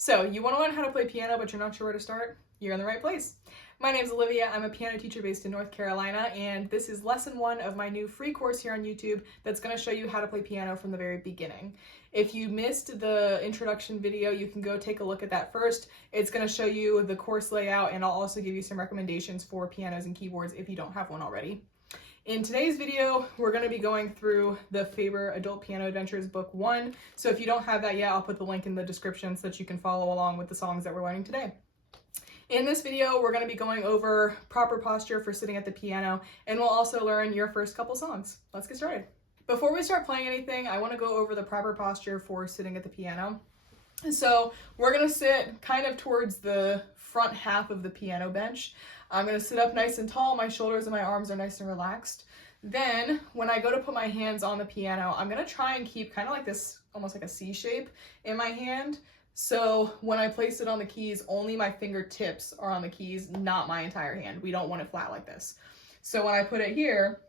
So, you want to learn how to play piano, but you're not sure where to start? You're in the right place. My name is Olivia. I'm a piano teacher based in North Carolina, and this is lesson 1 of my new free course here on YouTube that's going to show you how to play piano from the very beginning. If you missed the introduction video, you can go take a look at that first. It's going to show you the course layout, and I'll also give you some recommendations for pianos and keyboards if you don't have one already. In today's video, we're going to be going through the Faber Adult Piano Adventures Book 1. So if you don't have that yet, I'll put the link in the description so that you can follow along with the songs that we're learning today. In this video, we're going to be going over proper posture for sitting at the piano, and we'll also learn your first couple songs. Let's get started. Before we start playing anything, I want to go over the proper posture for sitting at the piano. So we're going to sit kind of towards the front half of the piano bench. I'm going to sit up nice and tall. My shoulders and my arms are nice and relaxed. Then when I go to put my hands on the piano, I'm going to try and keep kind of like this, almost like a C shape in my hand. So when I place it on the keys, only my fingertips are on the keys, not my entire hand. We don't want it flat like this. So when I put it here,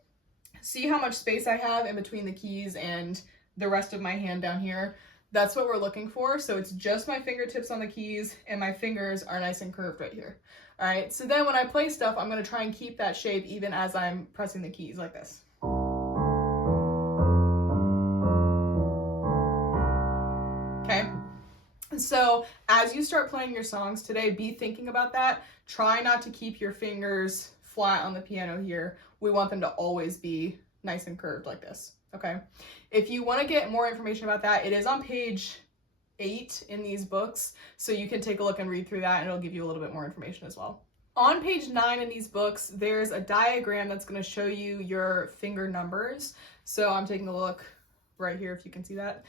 see how much space I have in between the keys and the rest of my hand down here? That's what we're looking for. So it's just my fingertips on the keys and my fingers are nice and curved right here. All right, so then when I play stuff, I'm going to try and keep that shape even as I'm pressing the keys like this. Okay, so as you start playing your songs today, be thinking about that. Try not to keep your fingers flat on the piano here. We want them to always be nice and curved like this. Okay, if you want to get more information about that, it is on page 8 in these books, so you can take a look and read through that and it'll give you a little bit more information as well. On page 9 in these books, there's a diagram that's going to show you your finger numbers. So I'm taking a look right here if you can see that.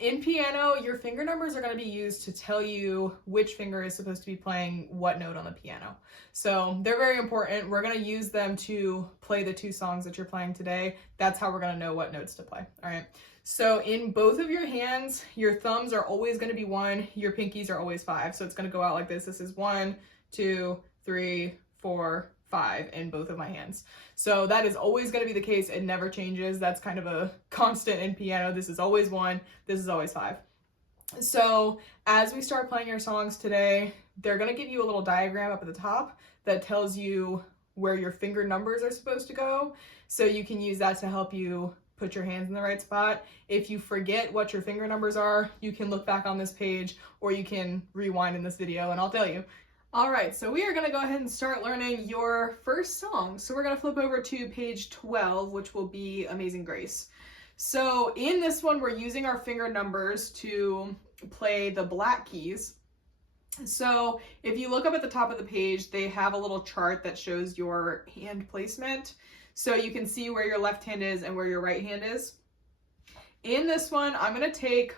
In piano, your finger numbers are going to be used to tell you which finger is supposed to be playing what note on the piano. So they're very important. We're going to use them to play the 2 songs that you're playing today. That's how we're going to know what notes to play. All right. So in both of your hands, your thumbs are always going to be 1, your pinkies are always 5. So it's going to go out like this. This is 1, 2, 3, 4, 5 in both of my hands. So that is always going to be the case. It never changes. That's kind of a constant in piano. This is always 1, this is always 5. So as we start playing your songs today, they're going to give you a little diagram up at the top that tells you where your finger numbers are supposed to go. So you can use that to help you put your hands in the right spot. If you forget what your finger numbers are, you can look back on this page or you can rewind in this video and I'll tell you. All right, so we are going to go ahead and start learning your first song. So we're going to flip over to page 12, which will be Amazing Grace. So in this one, we're using our finger numbers to play the black keys. So if you look up at the top of the page, they have a little chart that shows your hand placement. So you can see where your left hand is and where your right hand is. In this one, I'm going to take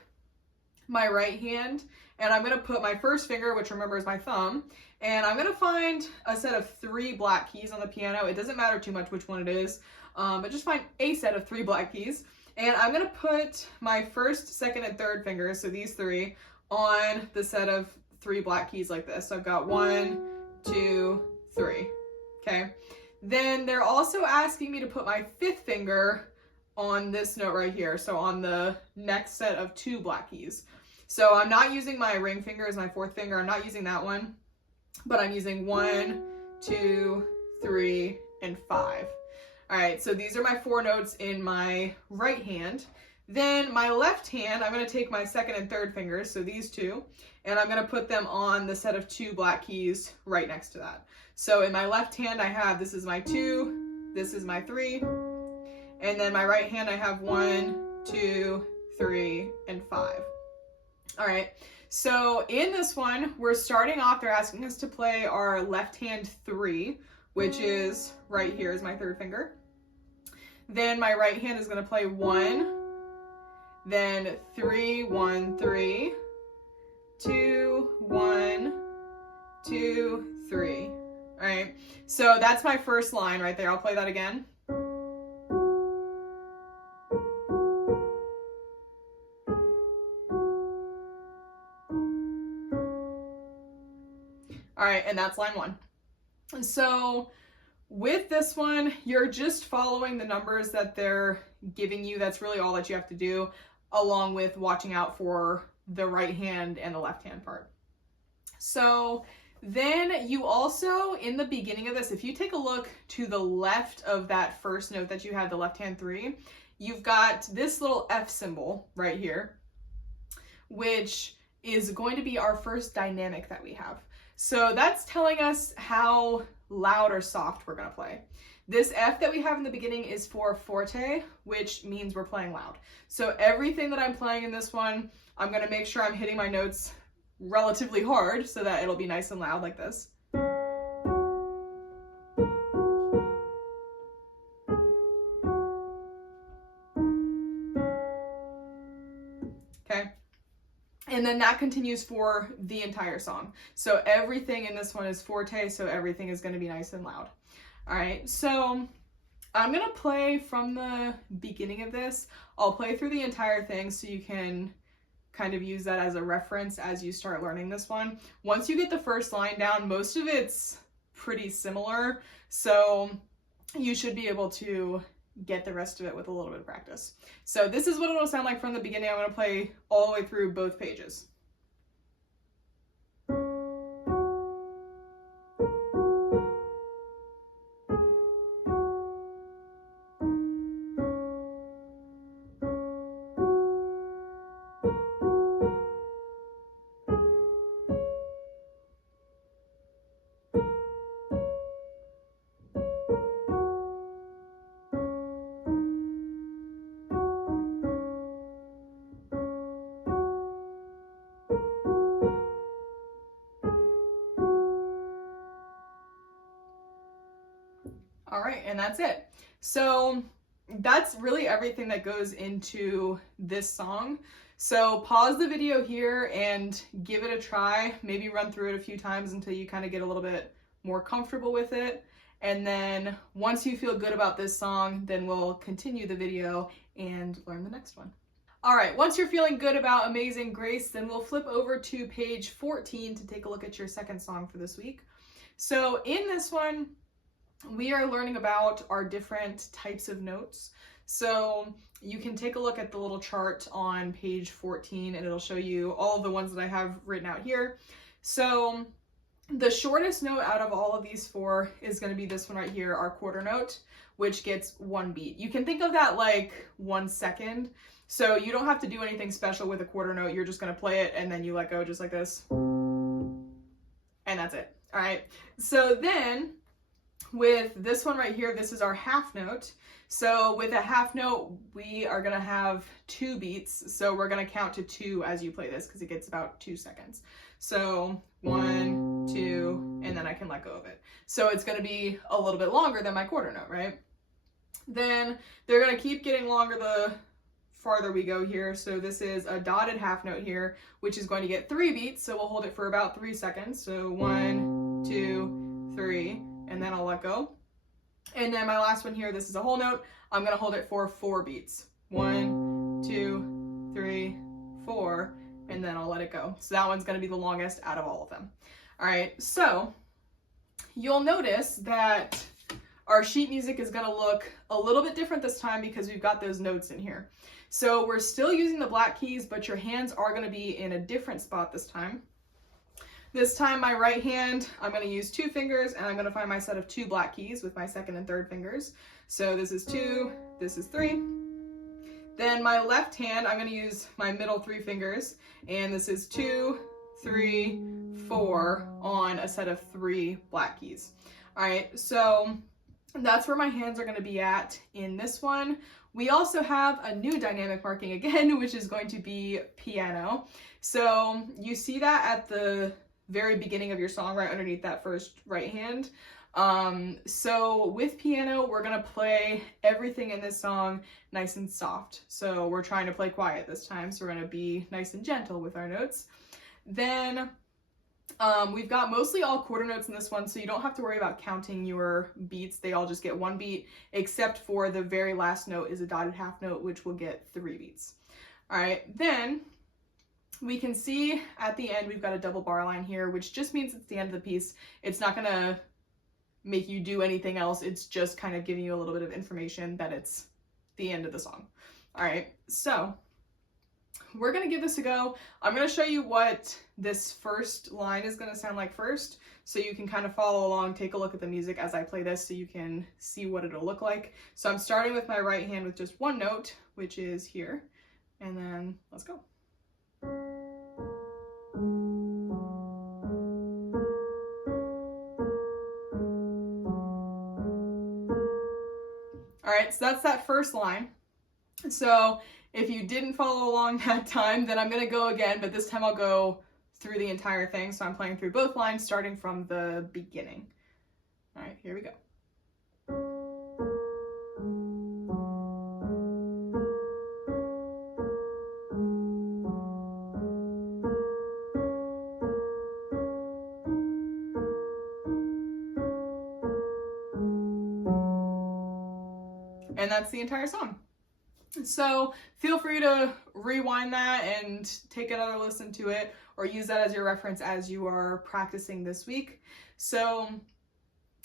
my right hand and I'm going to put my first finger, which remember is my thumb, and I'm going to find a set of 3 black keys on the piano. It doesn't matter too much which one it is, but just find a set of 3 black keys. And I'm going to put my first, second, and third fingers, so these 3, on the set of 3 black keys like this. So I've got 1, 2, 3. Okay. Then they're also asking me to put my 5th finger on this note right here. So on the next set of 2 black keys. So I'm not using my ring finger as my 4th finger. I'm not using that one, but I'm using 1, 2, 3, and 5. All right, so these are my 4 notes in my right hand. Then my left hand, I'm going to take my second and third fingers, so these 2, and I'm going to put them on the set of 2 black keys right next to that. So in my left hand, I have, this is my 2, this is my 3, and then my right hand, I have 1, 2, 3, and 5. All right, so in this one, we're starting off, they're asking us to play our left hand 3, which is right here is my 3rd finger. Then my right hand is going to play 1, then 3, 1, 3, 2, 1, 2, 3. All right, so that's my first line right there. I'll play that again. All right, and that's line 1. And so with this one, you're just following the numbers that they're giving you. That's really all that you have to do, along with watching out for the right hand and the left hand part. So then you also, in the beginning of this, if you take a look to the left of that first note that you had, the left hand 3, you've got this little F symbol right here, which is going to be our first dynamic that we have. So that's telling us how loud or soft we're going to play. This F that we have in the beginning is for forte, which means we're playing loud. So everything that I'm playing in this one, I'm going to make sure I'm hitting my notes relatively hard so that it'll be nice and loud like this. Okay. And then that continues for the entire song. So everything in this one is forte, so everything is going to be nice and loud. All right, so I'm going to play from the beginning of this. I'll play through the entire thing so you can kind of use that as a reference as you start learning this one. Once you get the first line down, most of it's pretty similar, so you should be able to get the rest of it with a little bit of practice. So this is what it'll sound like from the beginning. I'm going to play all the way through both pages. All right, and that's it. So that's really everything that goes into this song. So pause the video here and give it a try. Maybe run through it a few times until you kind of get a little bit more comfortable with it. And then once you feel good about this song, then we'll continue the video and learn the next one. All right, once you're feeling good about Amazing Grace, then we'll flip over to page 14 to take a look at your second song for this week. So in this one, we are learning about our different types of notes. So you can take a look at the little chart on page 14 and it'll show you all of the ones that I have written out here. So the shortest note out of all of these 4 is going to be this one right here, our quarter note, which gets 1 beat. You can think of that like 1 second. So you don't have to do anything special with a quarter note. You're just going to play it and then you let go just like this. And that's it. All right. So then with this one right here, this is our half note. So with a half note, we are going to have 2 beats. So we're going to count to 2 as you play this because it gets about 2 seconds. So 1, 2, and then I can let go of it. So it's going to be a little bit longer than my quarter note, right? Then they're going to keep getting longer the farther we go here. So this is a dotted half note here, which is going to get 3 beats. So we'll hold it for about 3 seconds. So 1, 2, 3. And then I'll let go. And then my last one here, this is a whole note. I'm going to hold it for 4 beats. 1, 2, 3, 4, and then I'll let it go. So that one's going to be the longest out of all of them. All right, so you'll notice that our sheet music is going to look a little bit different this time because we've got those notes in here. So we're still using the black keys, but your hands are going to be in a different spot this time. This time, my right hand, I'm going to use 2 fingers and I'm going to find my set of 2 black keys with my second and third fingers. So this is 2, this is 3. Then my left hand, I'm going to use my middle 3 fingers and this is 2, 3, 4 on a set of 3 black keys. All right, so that's where my hands are going to be at in this one. We also have a new dynamic marking again, which is going to be piano. So you see that at the very beginning of your song, right underneath that first right hand. So with piano, we're gonna play everything in this song nice and soft. So we're trying to play quiet this time, so we're gonna be nice and gentle with our notes. Then we've got mostly all quarter notes in this one, so you don't have to worry about counting your beats. They all just get 1 beat, except for the very last note is a dotted half note, which will get 3 beats. All right, then we can see at the end we've got a double bar line here, which just means it's the end of the piece. It's not gonna make you do anything else. It's just kind of giving you a little bit of information that it's the end of the song. All right, so we're gonna give this a go. I'm gonna show you what this first line is gonna sound like first, so you can kind of follow along, take a look at the music as I play this so you can see what it'll look like. So I'm starting with my right hand with just one note, which is here, and then let's go. All right, so that's that first line. So if you didn't follow along that time, then I'm gonna go again, but this time I'll go through the entire thing. So I'm playing through both lines starting from the beginning. All right, here we go. And that's the entire song. So feel free to rewind that and take another listen to it, or use that as your reference as you are practicing this week. So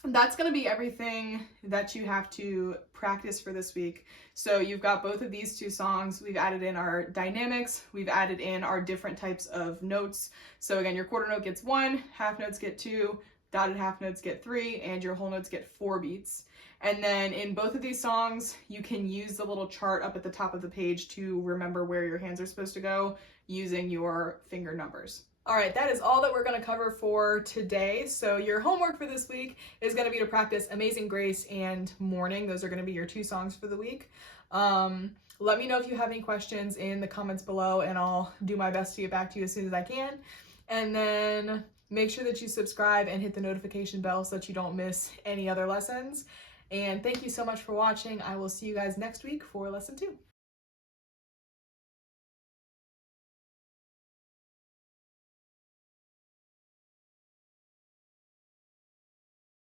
that's going to be everything that you have to practice for this week. So you've got both of these two songs. We've added in our dynamics. We've added in our different types of notes. So again, your quarter note gets 1, half notes get 2, dotted half notes get 3, and your whole notes get 4 beats. And then in both of these songs, you can use the little chart up at the top of the page to remember where your hands are supposed to go using your finger numbers. All right, that is all that we're going to cover for today. So your homework for this week is going to be to practice Amazing Grace and Morning. Those are going to be your 2 songs for the week. Let me know if you have any questions in the comments below, and I'll do my best to get back to you as soon as I can. And then make sure that you subscribe and hit the notification bell so that you don't miss any other lessons. And thank you so much for watching. I will see you guys next week for lesson 2.